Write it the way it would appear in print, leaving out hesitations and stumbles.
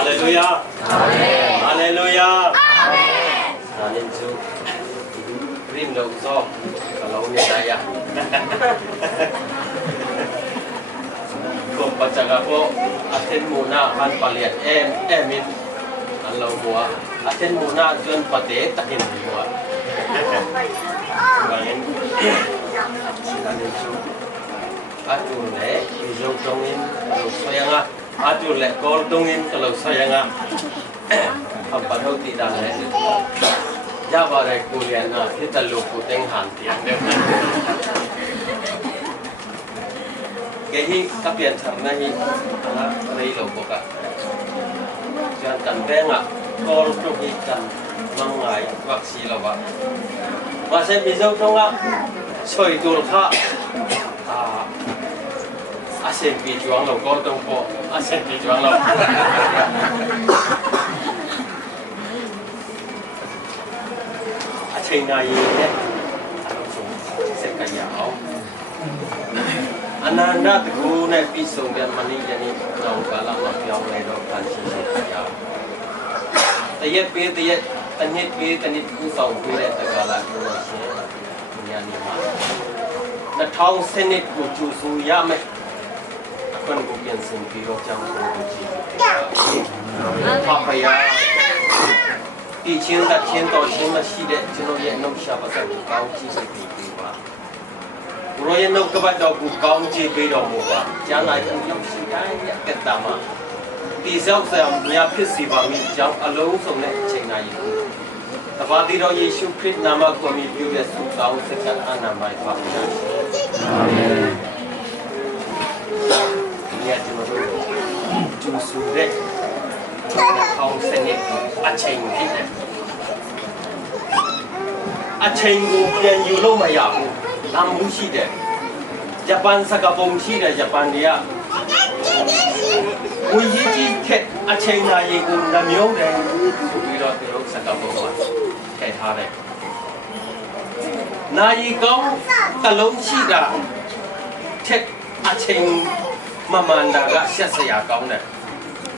Hallelujah. Amen. Hallelujah. Amen. Nanin su rim đâu so kalau ni saya. Kung pacaga po atin muna kan paliat emin alaw mo atin muna dun pati takin mo. Bangin. Nanin su atun le izong tongin kalau sayang atur le kol dongin kalau saya ang panahon tidak le java re kulian na kita lupu teng hantian gehi kapian sarna hi ana rei lo boka jan kan benga kol tu hi kan mangai waksi lo ba masa bizau tonga soi tul kha asen pi juang lo ko tong po asen pi juang lo achen na yi ne alo so se ka ya ao ananda tu ne pi so ga mani yani lo ka la ma pyao le do kan chi se ka ya tayet pi tayet tanit pi tanit ku so pi le ta ka la ko se yani ma na thong senit ku chu su ya meคนกูเปลี่ยนสิ่งที่เราจำเป็นจริงพอไปอ่ะ以前的天到天的系列，就那也弄下巴在高级是比比吧。ရိုရဲ့နှုတ်ကပတ်တော်ကိုကောင်းချီးပေးတော်မူပါကျမ်းလာခြင်းရောက်ရှိတိုင်းရဲ့ကတ္တမှာဒီဆောက်ဆံများဖြစ်စီပါမည်ကြောင့်အလုံးစုံတဲ့အချိန်တိုင်းကိုတပါတိတော်ယေရှုခရစ်နာမကိုမြည်ပြုတဲ့ဆုတောင်းစကားအနာမိုက်ပါဘုရားအာမင်ဒီနေ့ကျွန်တော်တို့ကျူဆူတဲ့ကောင်းစနစ်အချိန်ဖြစ်တယ်အချိန်ကိုပြန်ယူလို့မရဘူးလမ်းမှုရှိတယ်ဂျပန်စကားပုံရှိတယ်ဂျပန်တွေကဝီကြီးကြီးခက်အချိန်နာရီကိုနှမျိုးတယ်ဆိုပြီးတော့သူတို့စကားပုံမှာထည့်ထားတယ်နာရီကောင်းတစ်လုံးရှိတာထက်အချိန်မမှန်တာကဆက်စရာကောင်းတယ်